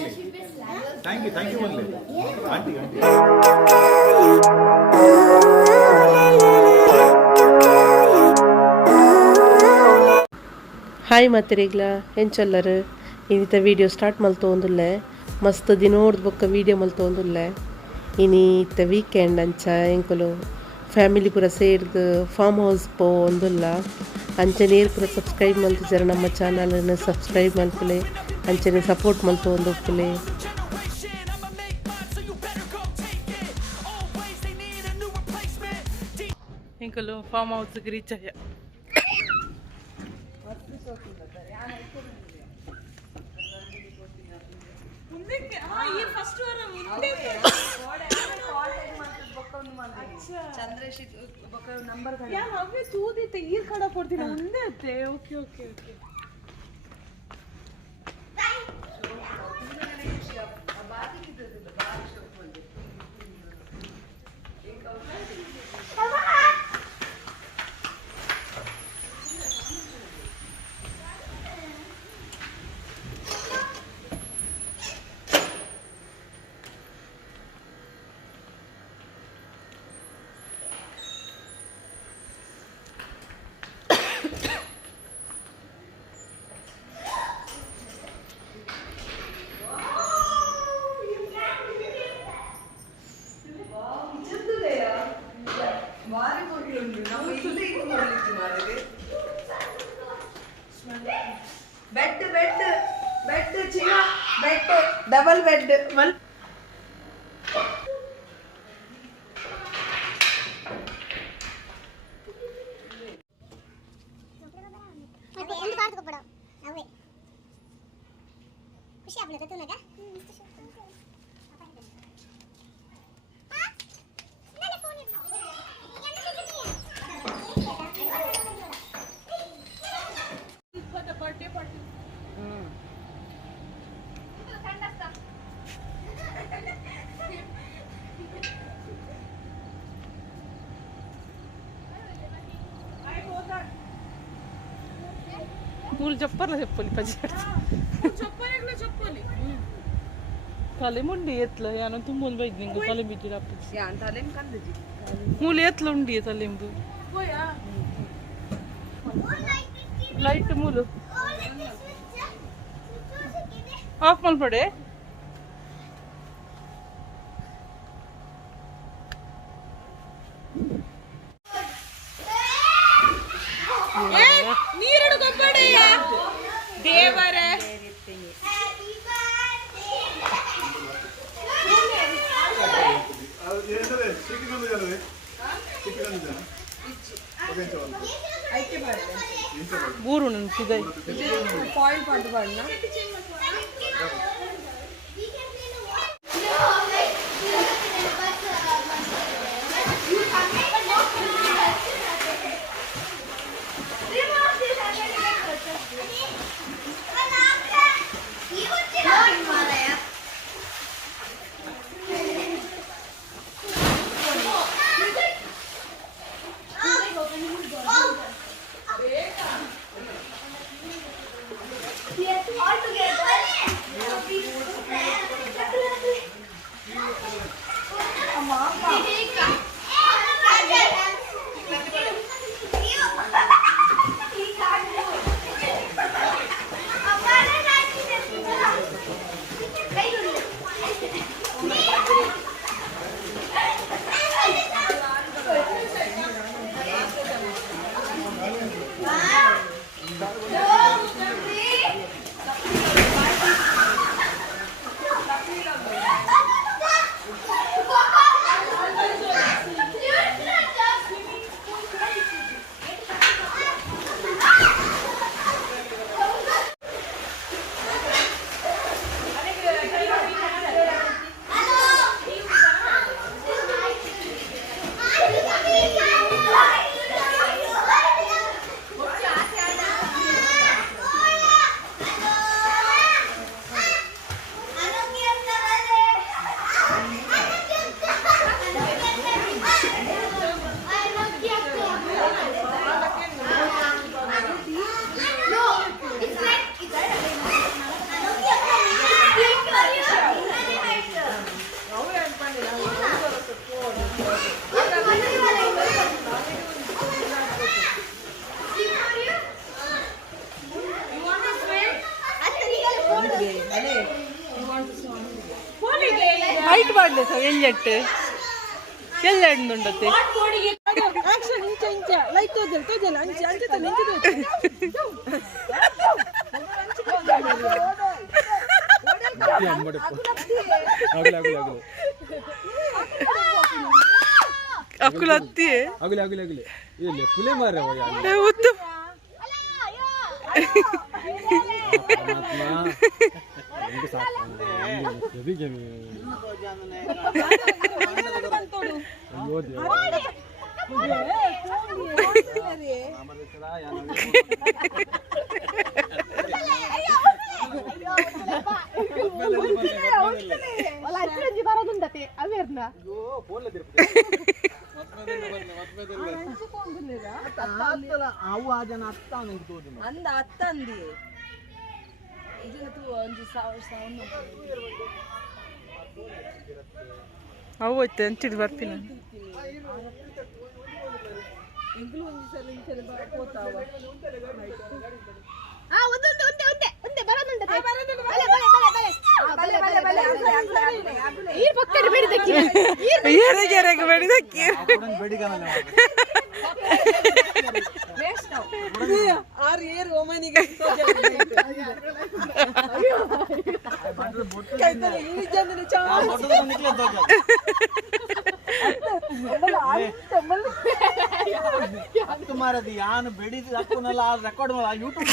Thank you only. Auntie. Hi ಮಾತಿರಿಗ್ಲ ಹೆಂಚಲ್ಲರು ಇನ್ನಿತ ವಿಡಿಯೋ ಸ್ಟಾರ್ಟ್ ಮಲ್ತೊಂದುಲ್ಲೆ ಮಸ್ತ್ ದಿನೋಡ್ದು ಬೊಕ್ಕ ವಿಡಿಯೋ ಮಲ್ತೊಂದುಲ್ಲೆ ಇನಿ ಇತ್ತ ವೀಕೆಂಡ್ ಅಂಚ ಎಂಕುಲು ಫ್ಯಾಮಿಲಿ ಪೂರ ಸೇರ್ದು ಫಾರ್ಮ್ ಹೌಸ್ ಪೋಂದುಲ್ಲ ಅಂಚೆ ನೀರು ಪೂರ ಸಬ್ಸ್ಕ್ರೈಬ್ ಮಲ್ತಿದ್ದಾರೆ ನಮ್ಮ ಚಾನಲನ್ನು ಸಬ್ಸ್ಕ್ರೈಬ್ ಮಲ್ಪಲೆ ಅಂಚನೆ ಸಪೋರ್ಟ್ ಮಲ್ತೊಂದುಪ್ಪಲೆ ಎಂಕುಲು ಫಾರ್ಮ್ ಹೌಸ್ಗೆ ರೀಚ್ ಆಯ ಡಬಲ್ ಬೆಡ್ పూలు చెప్పాలి పచ్చి తಲೆ ముండి ఎట్లా యాన తుమ్ములు బయట ఇంకా తಲೆ బిడ్డ మూలు ఎట్లా ఉండి తలెంపు లైట్ మూలు ఆఫ్ మల్ పడే ದೇವರೇ ಬೂರು ನೆನ್ಸಿದೆ ಪಾಯಿಂಟ್ ಪಂಡು ಬಣ್ಣ ಹೈಟ್ ಮಾಡಲಿ ಸರ್ ಎಂಜೆಟ್ ಎಲ್ಲ ಉಂಡತ್ತೆ ಆಕ್ಷನ್ ಇಂಚ ಇಂಚ ಲೈಟ್ ತೋಜಲ್ ತೋಜಲ್ ಅಂಚೆ ಅಂಚೆ ತಲೆ ಇಂಚೆ ಅಕ್ಕುಲತ್ತಿ ಅಗಲಿ ಅಗಲಿ ಅಗಲಿ ಇಲ್ಲಿ ಪುಲೆ ಮಾರೆ ಉತ್ತು ಅಂದ ಅತ್ತಂದಿ ಇದನ್ನ ತೂ ಒಂದು ಸೌಂಡ್ ಅವು ಐತೆ ಅಂತಿದ್ದು ಬರ್ತೀನಿ ಎಂಗ್ಲು ಒಂದು ಸಲ ಇಂಚೆ ಹೋತಾವ ಮಾರದಿ ಯಾನು ಬೆಡಿದು ಹಾಕೋನಲ್ಲ ರೆಕಾರ್ಡ್ ಯೂಟ್ಯೂಬ್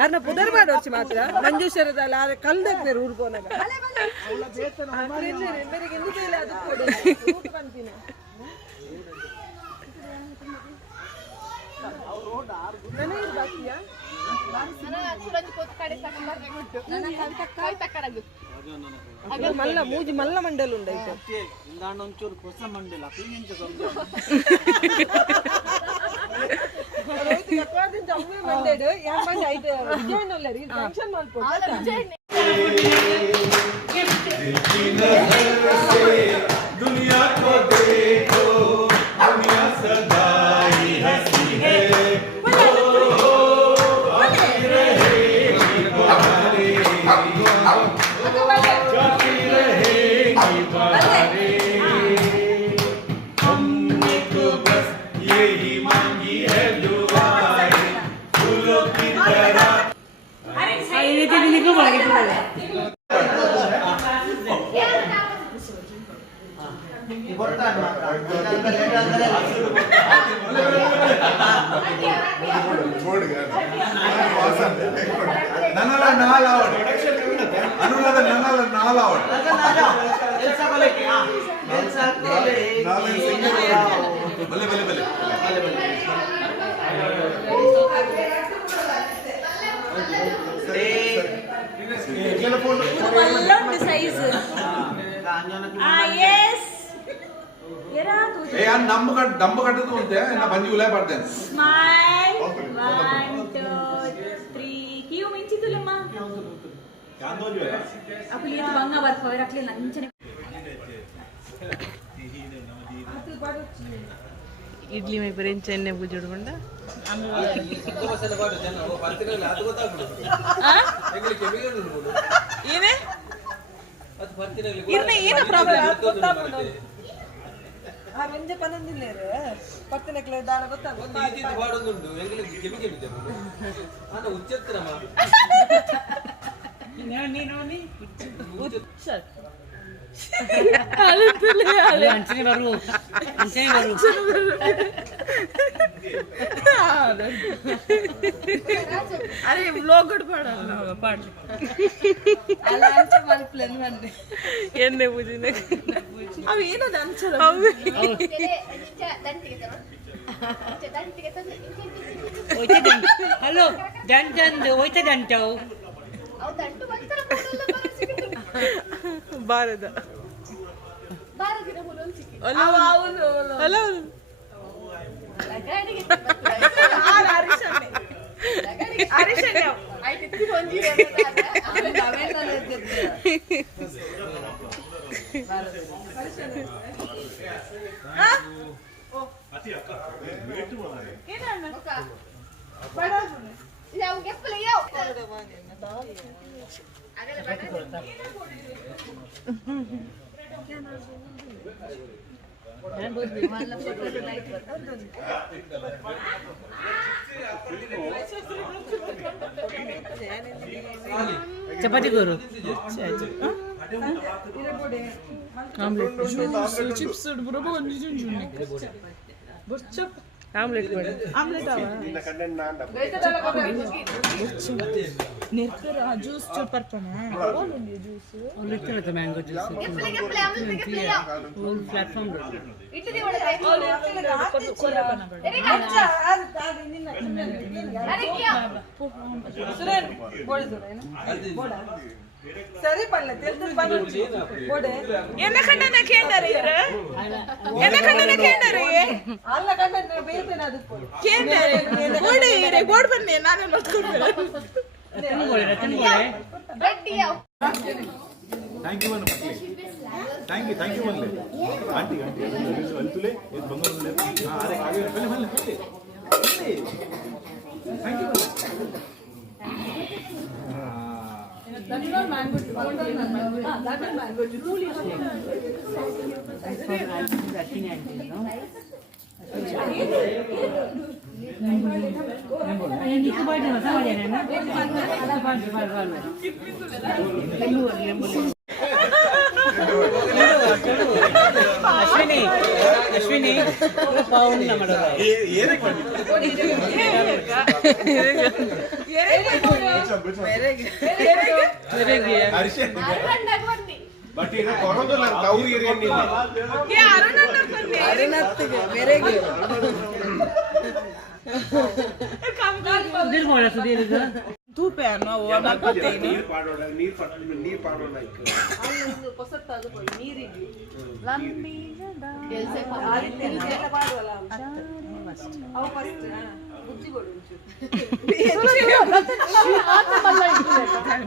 ಅರ್ನ ಪುದರ್ ಮಾಡೋರ್ಚಿ ಮಾತ್ರ ಮಂಜೂಶ್ವರದಲ್ಲಿ ಆದ್ರೆ ಕಲ್ದಾಗ್ತಾರೆ ಊರ್ಗೋನಾಗ ಅದು ಕೊಡು ಬಂತೀನಿ ನನಗೆ ಬಾಕಿಯಾ ಮಲ್ಲ ಮೂಜಿ ಮಲ್ಲ ಮಂಡಲ್ ಉಂಡೈತೆ ಒಂಚೂರು ಹೊಸ ಮಂಡಲ दुनिया को देखो दुनिया सदा ही हंसी है जाती रहेगी बहारें हमने तो बस यही मांगी है दुआएं फूलों की तरह ಡಂಬ ಕಟ್ಟದು ಅಂತೆ ನಾ ಬಂಜಿ ಉಲೇ ಬರ್ತೇನೆ ಸ್ಮೈಲ್ 1 2 3 ಕಿಯು ಮಿಂಚಿತುಲಮ್ಮ ಅಪ್ಪಲಿ ಇದು ಬಂಗ ಬರ್ತಾರೆ ಅಕ್ಲಿ ನಂಚನೆ ಇಡ್ಲಿ ಮೇ ಬರೆಂಚ ಎಣ್ಣೆ ಬುಜುಡ್ಕೊಂಡ ಏನೇ ಏನ ಪ್ರಾಬ್ಲಮ್ ಆ ರಂಜೆ ಪನಂದಿಲ್ಲೇರು ಪತ್ತನಕ್ಲೆ ದಾನ ಗೊತ್ತಾಗುತ್ತೆ अरे व्लॉग पाड ಎಣ್ಣೆ ಬುಜಿನ ಅವು ಏನದ ಅಂಚಲ ಹಲೋ ದಂಟಂದು ಹೋಯ್ತ ದಂಟವು ಬಾರದ ಚಪಾತಿ ಗೋರು ಚಿಪ್ಸ್ ಆಮ್ಲೆಟ್ ಮಾಡಿ ಜ್ಯೂಸ್ ಪರ್ಪನ ಮ್ಯಾಂಗೋ ಜ್ಯೂಸ್ ಪ್ಲಾಟ್ಫಾರ್ಮ್ ಸರಿ ಪಡ್ಲ ಎನ್ನ ಕಂಡನ ಕೇಂದರೆ ಎನ್ನ ಕಂಡನ ಕೇಂದರೆ ಅಲ್ಲ ಕಂಡನ ಬೇತನ ಅದು ಕೇಂದರೆ ಗೋಡೆ ಇರೆ ಗೋಡ್ ಬನ್ನಿ ನಾನು ನೋಡ್ಕೊಂಡು ಥ್ಯಾಂಕ್ ಯು ಅನ್ನು ಥ್ಯಾಂಕ್ ಯು ಮಲ್ಲೆ ಆಂಟಿ ಅಲ್ತುಲೆ ಇದು ಬಂಗಾರದಲ್ಲಿ ಅರೆ ಆगे ಬನ್ನಿ ಬನ್ನಿ ಥ್ಯಾಂಕ್ ಯು ಅಶ್ವಿನಿ ಅಶ್ವಿನಿ ಪೌನ್ ಏನಕ್ಕೆ ಬಟ್ ಈಗ ಕೊಡೋದಿಲ್ಲ ಅವ್ರಿಗೆ ತೂಪೆ ಅನ್ನೋ ನೀರು ಪಾಡೋಣ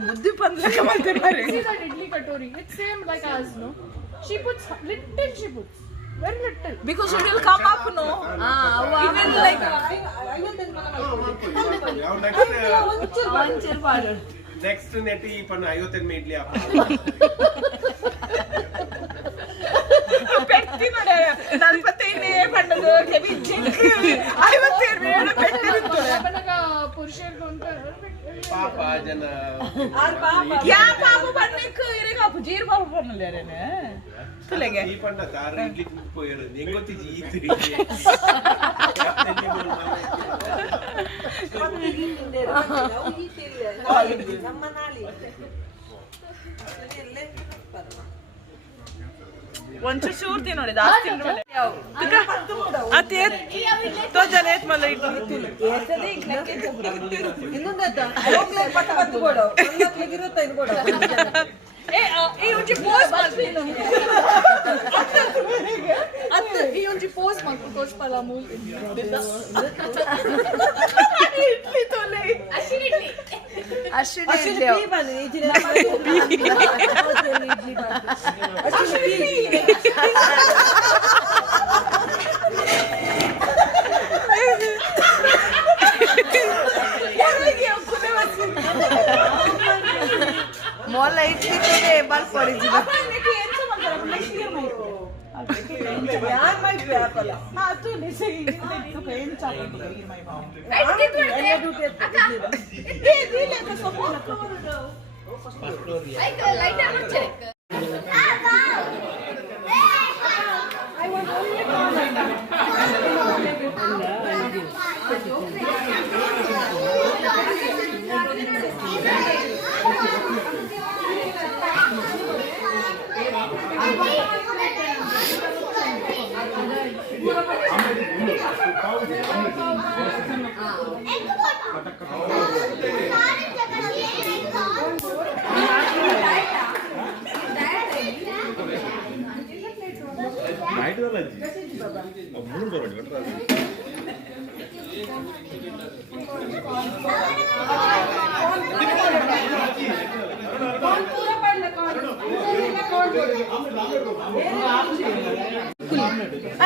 ಬುದ್ಧಿ ಬಂದ್ಲಕ್ಕ ಮಾಡ್ತಾರೆ idli katori. It's same like us, no? She puts little. She puts very little. because it will come up, no? It will like next net ಈ ಪನ್ನ 55 ಮೇಡ್ಲಿ ಪೆಟ್ಟಿ ನೋಡ 45 ಪಣ್ಣದು ಕೆಬಿ ಜಿಂಕ್ 57 ಮೇಡ ಪೆಟ್ಟಿ Apanaga ಪುರುಷರಿಗೆ ಅಂತ ಪಾಪ ಜನ ಯಾ ಪಾಪ ಪಣ್ಣಕ್ಕೆ ಇರಿಗೆ ಅಪ್ಪ ಜೀರ್ ಪಾಪ ಪಣ್ಣಲೇರೇನೆ ತುಲೆಗೆ ಈ ಪಣ್ಣ ದಾರ ಇಡ್ಲಿ ಪೋಯರು ಹೆಂಗೊತ್ತಿ ಜೀತ್ರಿ ಒಂಚೂರು ಶೂರ್ತಿ ನೋಡಿ ಜಾಸ್ತಿ ಅದೇ तो जलेत मला इडली ಇನ್ನೊಂದದ ಪಟ್ಟ ಪತ್ತು ಕೊಡು ಇರುತ್ತೆ ಇದು ಕೊಡು ಈ ಒಂಚಿ ಪೋಸ್ ಮಾಡ್ತೀನಿ ಅತ್ತ ಈ ಒಂಜಿ ಪೋಸ್ ಮಾಡ್ಕೊಂಡು ತೋರ್ಸ್ಪಲ್ಲ ಮೂಲ್ ಇಡ್ಲಿ ತೊಲೆ ಅಶ್ವಿನಿ ಇಡ್ಲಿ ಬನ್ನಿ ಇಡ್ಲಿ ಮೊಲ ಇಡ್ಲಿ ಬಾಲ್ ಪಡಿಸಿದ ಯಾರ್ ಮೈಕ್ ಆಪಲ್ಲ ಹಾ ತು ನಿಸೆ ಇದು ಏನ್ ಚಾಪು ಈ ಮೈ ಬಾವು ಎಲ್ಲ ಡ್ಯೂಟಿ ಏ ದಿಲೆ ಕ ಸೊಪ್ಪು ಲೈಟರ್ ಮುಚ್ಚೆ ಐ ವಾಂಟ್ ಓನ್ಲಿ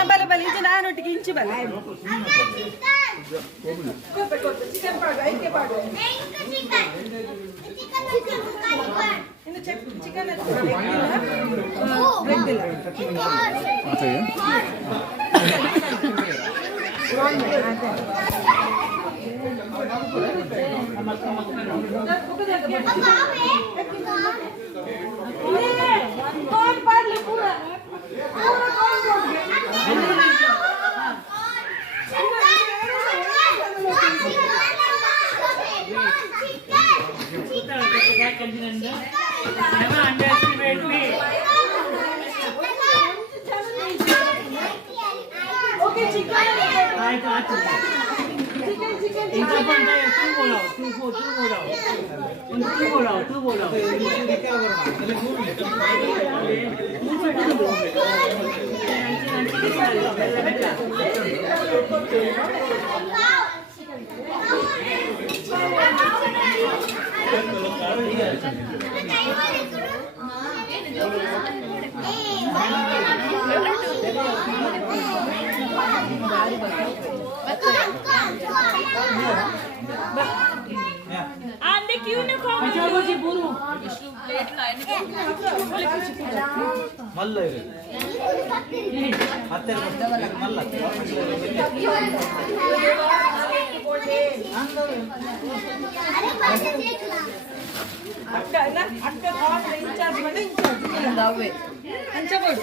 ಬಲೆ ಬಲೆ ಇಂಚ ನಾನೊಟ್ಟಿಗೆ ಇಂಚು ಬಲೆ ಚಿಕನ್ ಪಾಡು ಐಕೆ ಪಾಡು chicken Ande क्यों न खाओ ಮಲ್ಲ ಇದೆ ಮತ್ತೆ ಮಲ್ಲ ಅಕ್ಕ ಇನ್ಚಾರ್ಜ್ ಮಾಡಿ ಇನ್ಚಾರ್ಜ್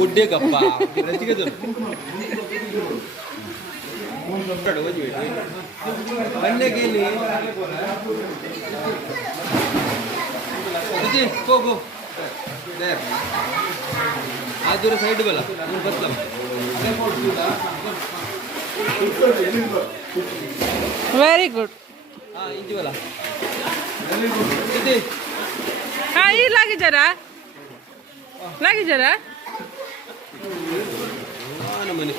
ಒಡ್ಡೆ ಗಪ್ಪ ಬಣ್ಣಗೇಲಿ ಹೋಗು ಆದೂರ ಸೈಡ್ ಬಲ ಬತ್ತಲ ವೆರಿ ಗುಡ್. ಹಾಂ ಇಂಚು ಬಲ ಹಾಂ ಈ लागी जरा ನಮ್ಮನೆ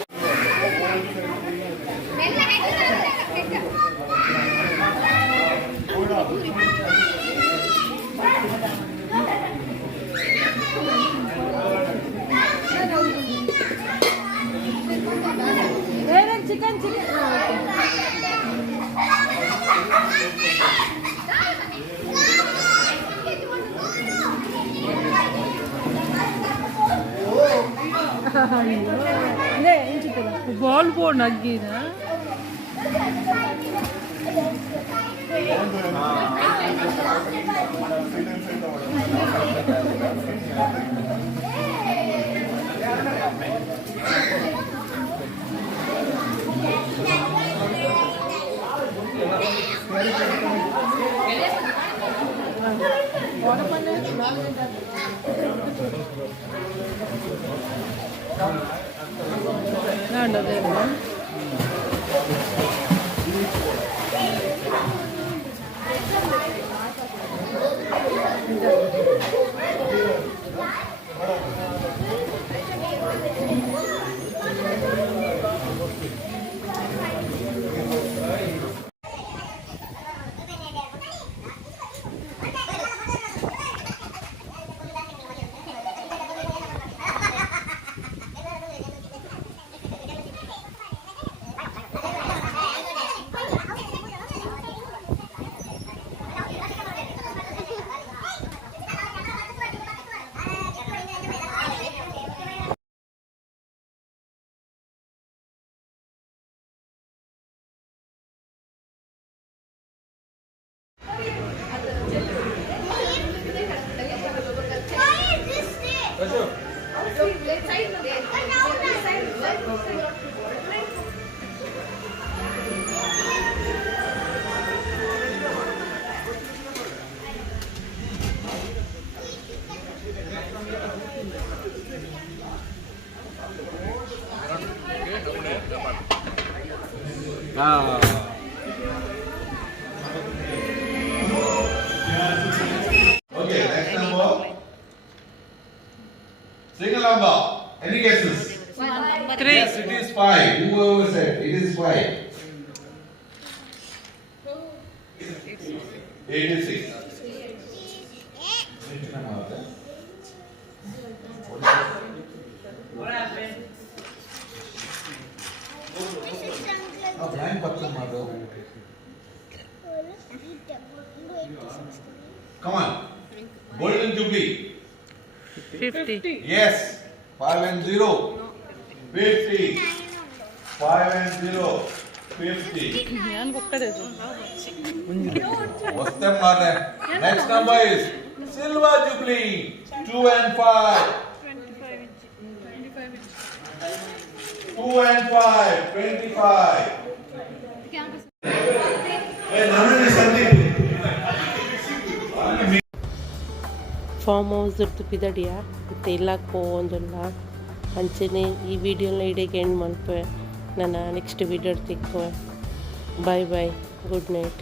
Chicken. Ball board again. Okay, next number. Single number. Any guesses? 3. Yes, it is 5. Whoever said it is 5. 86. Blank button, mother. Come on. Golden Jubilee. 50. Yes. 5 and 0. 50. 5 and 0. 50. What's the matter? Next number is Silver Jubilee. 2 and 5. 2 and 5. 25. Farm house ಪಿದಡಿಯ ಮತ್ತು ಇಲ್ಲಕ್ಕೆ ಹೋಗೋದಿಲ್ಲ ಅಂಚೆನೆ ಈ ವಿಡಿಯೋನ ಇಡೀಗೆ end ಮಾಡ್ಪೆ ನಾನು next video ತೆಗ್ವೆ bye good night.